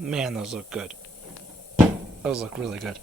Man, those look good. Those look really good.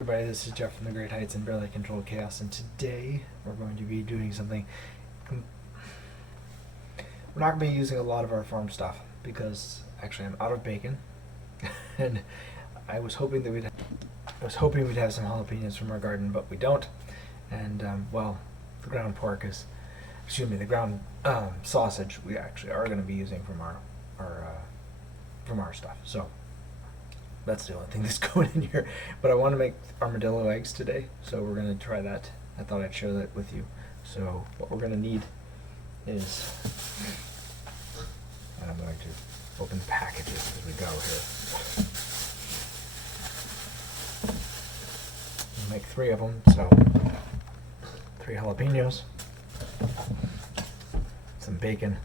Everybody, this is Jeff from the Great Heights and Barely Controlled Chaos, and today we're going to be doing something. We're not going to be using a lot of our farm stuff because actually I'm out of bacon, and I was hoping we'd have some jalapenos from our garden, but we don't. And well, the ground pork is, the ground sausage we actually are going to be using from our stuff. So that's the only thing that's going in here. But I want to make armadillo eggs today, so we're going to try that. I thought I'd share that with you. So what we're going to need is, and I'm going to open the packages as we go here. We'll make 3 of them, so 3 jalapenos, some bacon,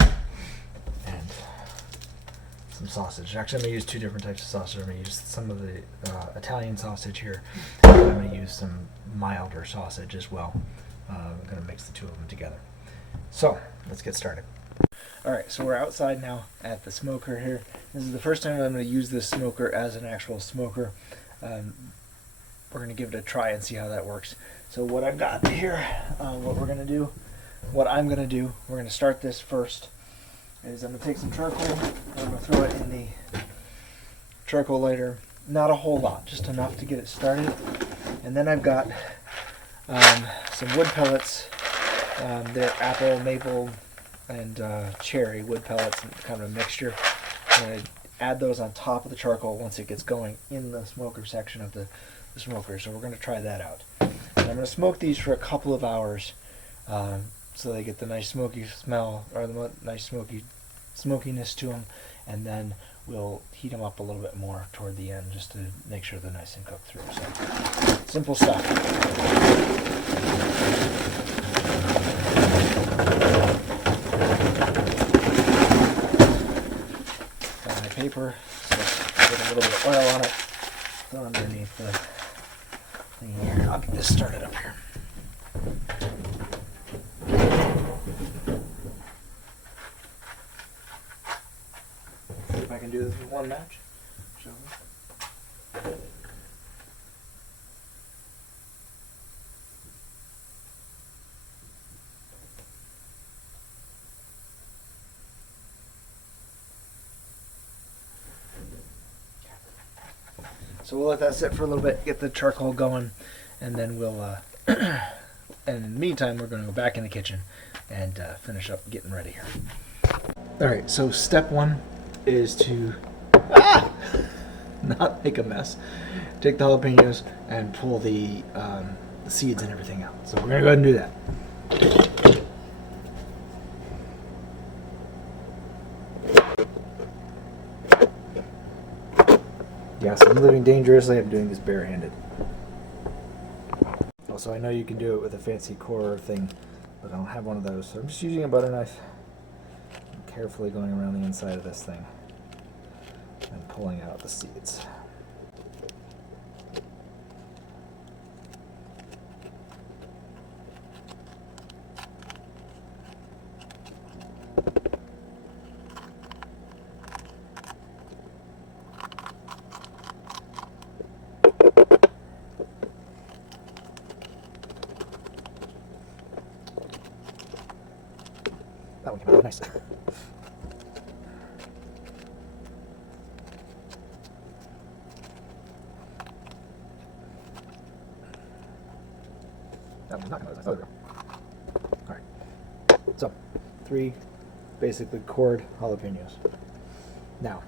and some sausage. Actually, I'm going to use 2 different types of sausage. I'm going to use some of the Italian sausage here, and I'm going to use some milder sausage as well. I'm going to mix the 2 of them together. So, let's get started. Alright, so we're outside now at the smoker here. This is the first time I'm going to use this smoker as an actual smoker. We're going to give it a try and see how that works. So what I've got here, what I'm going to do, we're going to start this first, is I'm going to take some charcoal, and I'm going to throw it in the charcoal lighter. Not a whole lot, just enough to get it started. And then I've got some wood pellets. They're apple, maple, and cherry wood pellets, and kind of a mixture. I'm going to add those on top of the charcoal once it gets going in the smoker section of the smoker. So we're going to try that out. And I'm going to smoke these for a couple of hours so they get the nice smoky smell, or the nice smokiness to them, and then we'll heat them up a little bit more toward the end just to make sure they're nice and cooked through. So simple stuff. Got my paper, so get a little bit of oil on it. Go underneath the thing here. I'll get this started up here. See if I can do this with one match. Shall we? So we'll let that sit for a little bit, get the charcoal going, and then we'll, and in the meantime, we're going to go back in the kitchen and finish up getting ready here. Alright, so step 1 is to not make a mess. Take the jalapenos and pull the seeds and everything out. So we're going to go ahead and do that. Yes, I'm living dangerously. I'm doing this barehanded. Also, I know you can do it with a fancy core thing, but I don't have one of those. So I'm just using a butter knife. I'm carefully going around the inside of this thing and pulling out the seeds. That one came out nice. That one's not going to nice. Alright. So, 3 basically cored jalapenos. Now,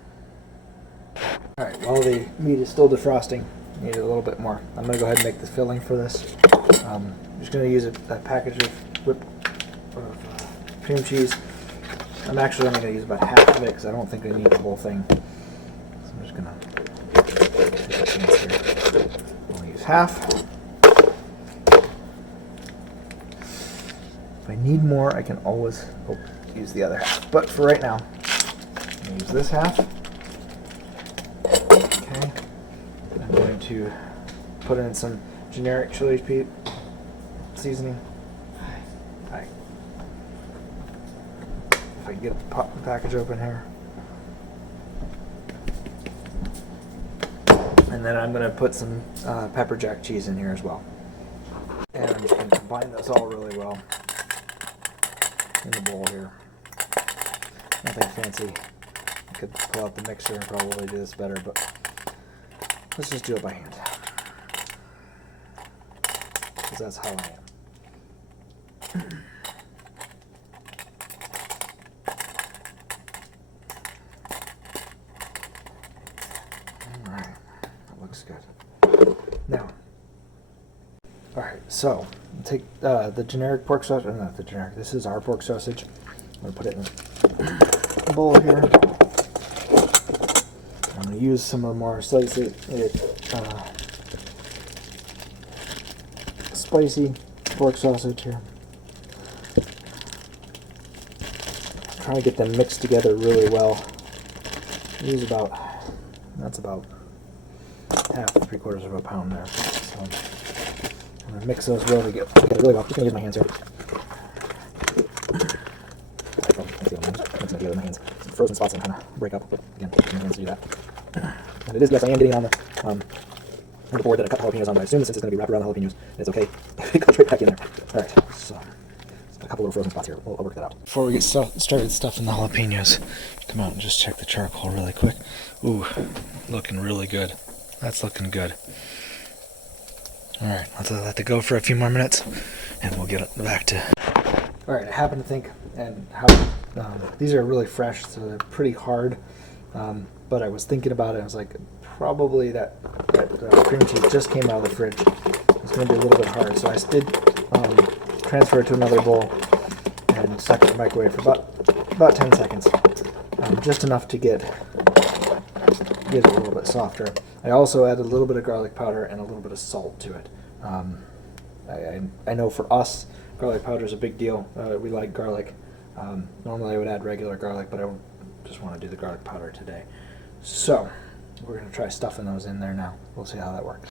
alright, while the meat is still defrosting, Need a little bit more. I'm gonna go ahead and make the filling for this. I'm just gonna use a package of whipped cream cheese. I'm actually only gonna use about half of it because I don't think I need the whole thing. So I'm just gonna take a chance here. I'll use half. If I need more, I can always use the other half. But for right now, I'm gonna use this half. Okay. I'm going to put in some generic chili seasoning. Hi. If I can get the package open here. And then I'm going to put some pepper jack cheese in here as well. And I'm just going to combine this all really well in the bowl here. Nothing fancy. I could pull out the mixer and probably do this better, but let's just do it by hand. Because that's how I am. Alright, that looks good. Now, alright, so take the generic pork sausage, or not the generic, this is our pork sausage. I'm going to put it in a bowl here. I'm going to use some of the more spicy pork sausage here. Trying to get them mixed together really well. Use that's about half to 3/4 of a pound there. So I'm going to mix those together really well. I'm just going to use my hands here. Mixing together with my hands. Some frozen spots that kind of break up, but again, use my hands to do that. And it is, yes, I am getting on the board that I cut the jalapenos on, but I assume since it's going to be wrapped around the jalapenos, it's okay. It goes right back in there. Alright, so a couple little frozen spots here. I'll work that out. Before we get started stuffing the jalapenos, come out and just check the charcoal really quick. Ooh, looking really good. That's looking good. Alright, let's let that go for a few more minutes, and we'll get back to... Alright, I happen to think, and how these are really fresh, so they're pretty hard. But I was thinking about it, I was like, probably that cream cheese just came out of the fridge. It's going to be a little bit hard, so I did transfer it to another bowl and stuck it in the microwave for about 10 seconds, just enough to get it a little bit softer. I also added a little bit of garlic powder and a little bit of salt to it. I know for us, garlic powder is a big deal. We like garlic. Normally I would add regular garlic, but I just want to do the garlic powder today. So we're going to try stuffing those in there now. We'll see how that works.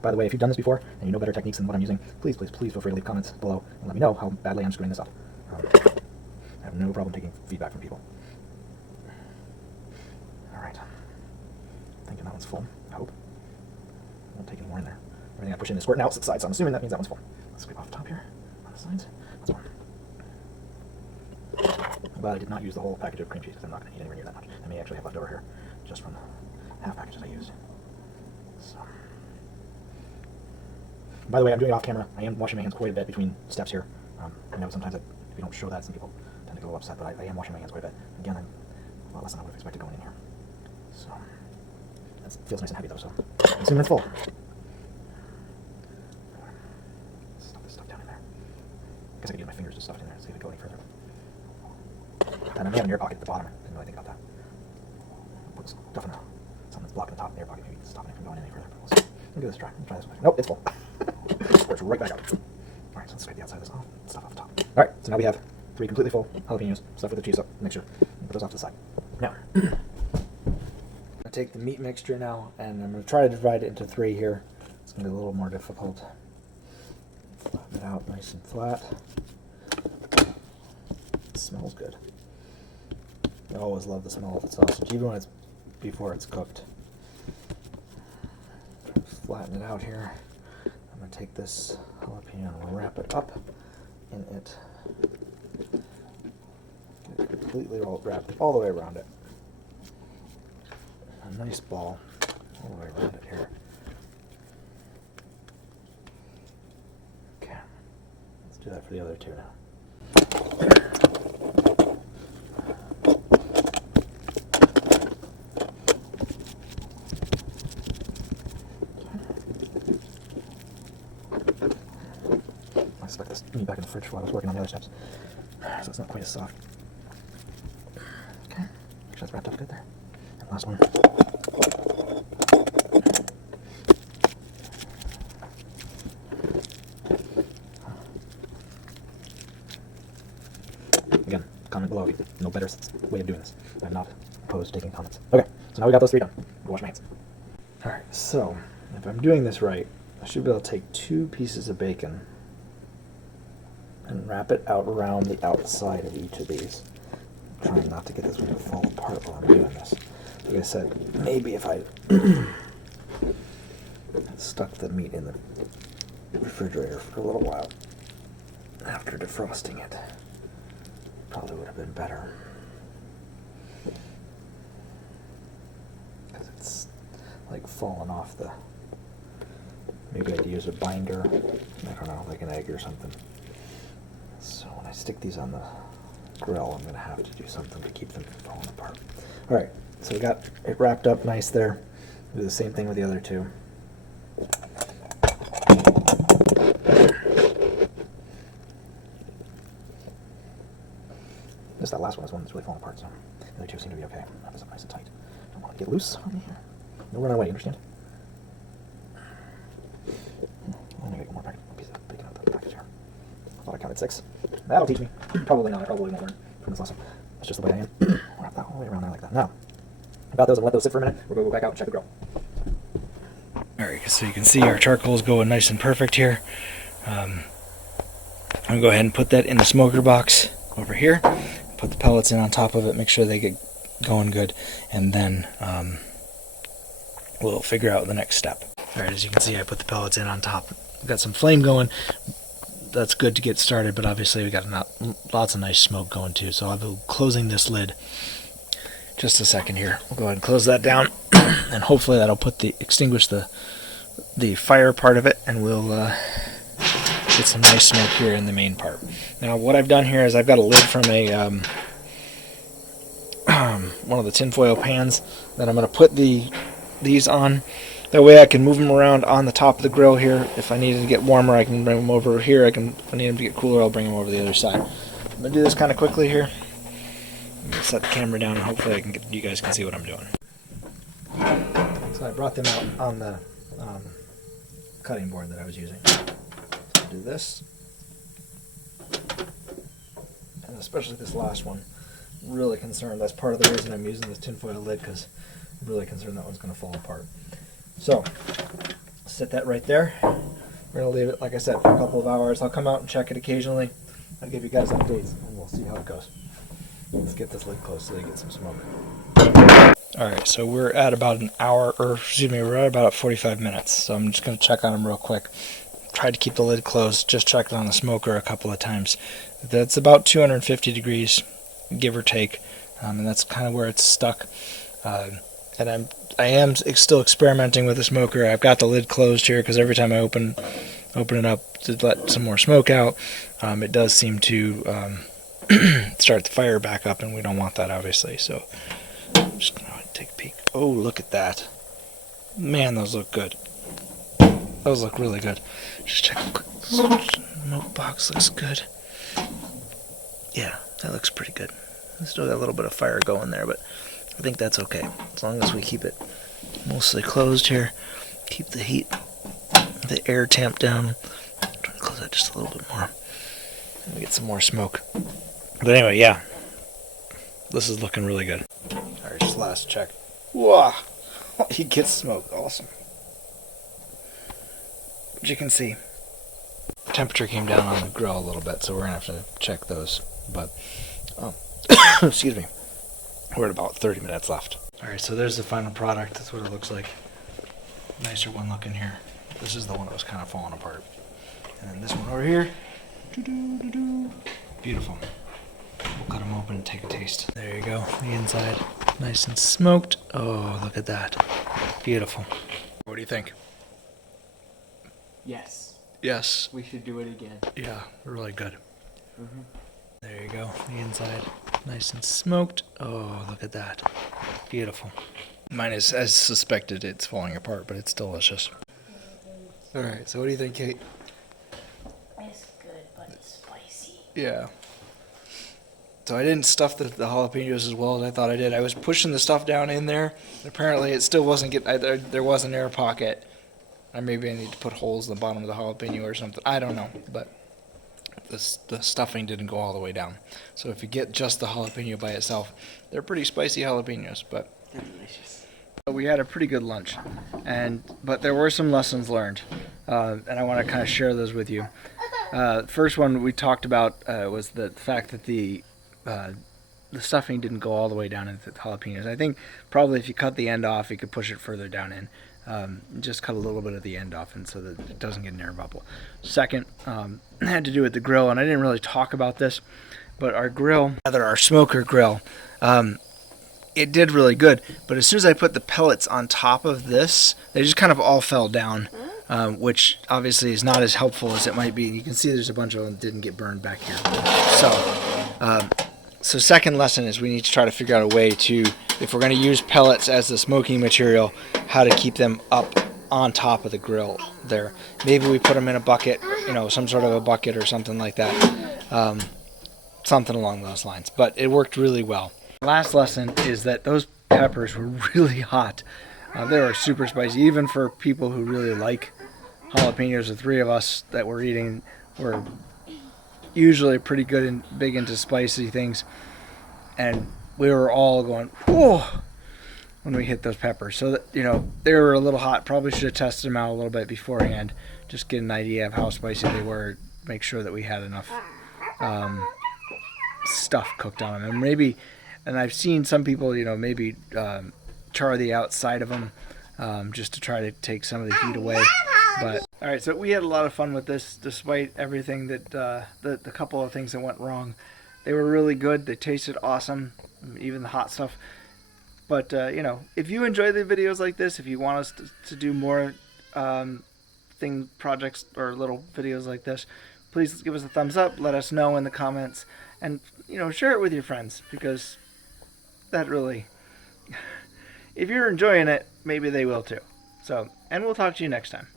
By the way, if you've done this before and you know better techniques than what I'm using, please feel free to leave comments below and let me know how badly I'm screwing this up. I have no problem taking feedback from people. Alright. Thinking that one's full, I hope. I won't take any more in there. Everything I push in is squirting out to the side, so I'm assuming that means that one's full. Let's scrape off the top here, on the sides. That's one. I'm glad I did not use the whole package of cream cheese because I'm not going to eat anywhere near that much. I may actually have left over here just from the half packages I used. So. By the way, I'm doing it off camera. I am washing my hands quite a bit between steps here. I know sometimes if you don't show that, some people tend to get a little upset, but I am washing my hands quite a bit. Again, I'm a lot less than I would have expected going in here. So, that feels nice and heavy though, so I assume it's full. Stuff this stuff down in there. I guess I could use my fingers to stuff it in there and see if it go any further. And I may have an air pocket at the bottom. I didn't really think about that. Put stuff in something that's blocking the top of the air pocket, maybe stopping it from going any further. But we'll see. We'll give this a try. We'll try this one. Nope, it's full. Squirts right back out. Alright, so let's scrape the outside of this off. Stuff off the top. Alright, so now we have 3 completely full jalapenos, stuff with the cheese up mixture. And put those off to the side. Now, I'm going to take the meat mixture now, and I'm going to try to divide it into 3 here. It's going to be a little more difficult. Flatten it out nice and flat. It smells good. I always love the smell of the sausage, even when it's before it's cooked. Flatten it out here. I'm going to take this jalapeno and wrap it up in it. Get it completely wrapped all the way around it. A nice ball all the way around it here. Okay, let's do that for the other 2 now. stuck this meat back in the fridge while I was working on the other steps, so it's not quite as soft. Okay, make sure that's wrapped up good there. And last one. Again, comment below if you know better way of doing this. I'm not opposed to taking comments. Okay, so now we got those 3 done. Go wash my hands. Alright, so if I'm doing this right, I should be able to take 2 pieces of bacon and wrap it out around the outside of each of these. I'm trying not to get this one to fall apart while I'm doing this. Like I said, maybe if I stuck the meat in the refrigerator for a little while after defrosting it, probably would have been better. Because it's like falling off the... Maybe I'd use a binder, I don't know, like an egg or something. So when I stick these on the grill, I'm going to have to do something to keep them from falling apart. Alright, so we got it wrapped up nice there. Do the same thing with the other 2. Just that last one is one that's really falling apart, so the other 2 seem to be okay. That is up nice and tight. Don't want to get loose on here. No run away, you understand? I'm going to get one more piece of bacon out of the package here. I thought I counted 6. That'll teach me. Probably not. I probably won't learn from this lesson. That's just the way I am. Wrap that all the way around there like that. Now, I got those and let those sit for a minute. We're going to go back out and check the grill. Alright, so you can see our charcoal is going nice and perfect here. I'm going to go ahead and put that in the smoker box over here. Put the pellets in on top of it, make sure they get going good, and then we'll figure out the next step. Alright, as you can see, I put the pellets in on top. We've got some flame going. That's good to get started, but obviously we got lots of nice smoke going too. So I'll be closing this lid just a second here. We'll go ahead and close that down, and hopefully that'll extinguish the fire part of it, and we'll get some nice smoke here in the main part. Now what I've done here is I've got a lid from a one of the tinfoil pans that I'm going to put these on. That way I can move them around on the top of the grill here. If I needed to get warmer, I can bring them over here. If I need them to get cooler, I'll bring them over to the other side. I'm going to do this kind of quickly here. I'm going to set the camera down, and hopefully you guys can see what I'm doing. So I brought them out on the cutting board that I was using. So I'll do this. And especially this last one. Really concerned. That's part of the reason I'm using this tinfoil lid, because I'm really concerned that one's going to fall apart. So, set that right there. We're going to leave it, like I said, for a couple of hours. I'll come out and check it occasionally. I'll give you guys updates, and we'll see how it goes. Let's get this lid closed so they get some smoke. Alright, so we're at about an hour, we're at about 45 minutes. So I'm just going to check on them real quick. Tried to keep the lid closed, just checked on the smoker a couple of times. That's about 250 degrees, give or take, and that's kind of where it's stuck. And I am still experimenting with the smoker. I've got the lid closed here because every time I open it up to let some more smoke out, it does seem to start the fire back up, and we don't want that, obviously. So I'm just going to take a peek. Oh, look at that. Man, those look good. Those look really good. Just check quick. Smoke box looks good. Yeah, that looks pretty good. Still got a little bit of fire going there, but I think that's okay. As long as we keep it mostly closed here. Keep the heat, the air tamped down. I'm trying to close that just a little bit more. And we get some more smoke. But anyway, yeah. This is looking really good. Alright, just last check. Wow! He gets smoke. Awesome. As you can see, temperature came down on the grill a little bit, so we're going to have to check those. But, excuse me. We're at about 30 minutes left. Alright, so there's the final product. That's what it looks like. Nicer one looking here. This is the one that was kind of falling apart. And then this one over here. Beautiful. We'll cut them open and take a taste. There you go. The inside. Nice and smoked. Oh, look at that. Beautiful. What do you think? Yes. Yes. We should do it again. Yeah, really good. Mm-hmm. There you go. The inside. Nice and smoked. Oh, look at that. Beautiful. Mine is, as suspected, it's falling apart, but it's delicious. Alright, so what do you think, Kate? It's good. Spicy. Yeah. So I didn't stuff the jalapenos as well as I thought I did. I was pushing the stuff down in there. Apparently, it still wasn't there was an air pocket. Or maybe I need to put holes in the bottom of the jalapeno or something. I don't know, but the stuffing didn't go all the way down. So if you get just the jalapeno by itself, they're pretty spicy jalapenos, but They're delicious. we had a pretty good lunch, but there were some lessons learned, and I want to kind of share those with you. First one we talked about was the fact that the stuffing didn't go all the way down into the jalapenos. I think probably if you cut the end off, you could push it further down in. Just cut a little bit of the end off, and so that it doesn't get an air bubble. Second, had to do with the grill, and I didn't really talk about this, but our smoker grill, it did really good. But as soon as I put the pellets on top of this, they just kind of all fell down, which obviously is not as helpful as it might be. You can see there's a bunch of them that didn't get burned back here. So second lesson is we need to try to figure out a way to, if we're going to use pellets as the smoking material, how to keep them up on top of the grill there. Maybe we put them in a bucket, some sort of a bucket or something like that. Something along those lines. But it worked really well. Last lesson is that those peppers were really hot. They were super spicy, even for people who really like jalapenos. The three of us that were eating were usually pretty good and big into spicy things, and we were all going, whoa, when we hit those peppers. So that, they were a little hot. Probably should have tested them out a little bit beforehand, just get an idea of how spicy they were, make sure that we had enough stuff cooked on them. And I've seen some people, maybe char the outside of them just to try to take some of the heat away. But all right, so we had a lot of fun with this, despite everything that the couple of things that went wrong. They were really good. They tasted awesome, even the hot stuff. But if you enjoy the videos like this, if you want us to do more projects or little videos like this, please give us a thumbs up. Let us know in the comments, and share it with your friends, because that really, if you're enjoying it, maybe they will too. So, and we'll talk to you next time.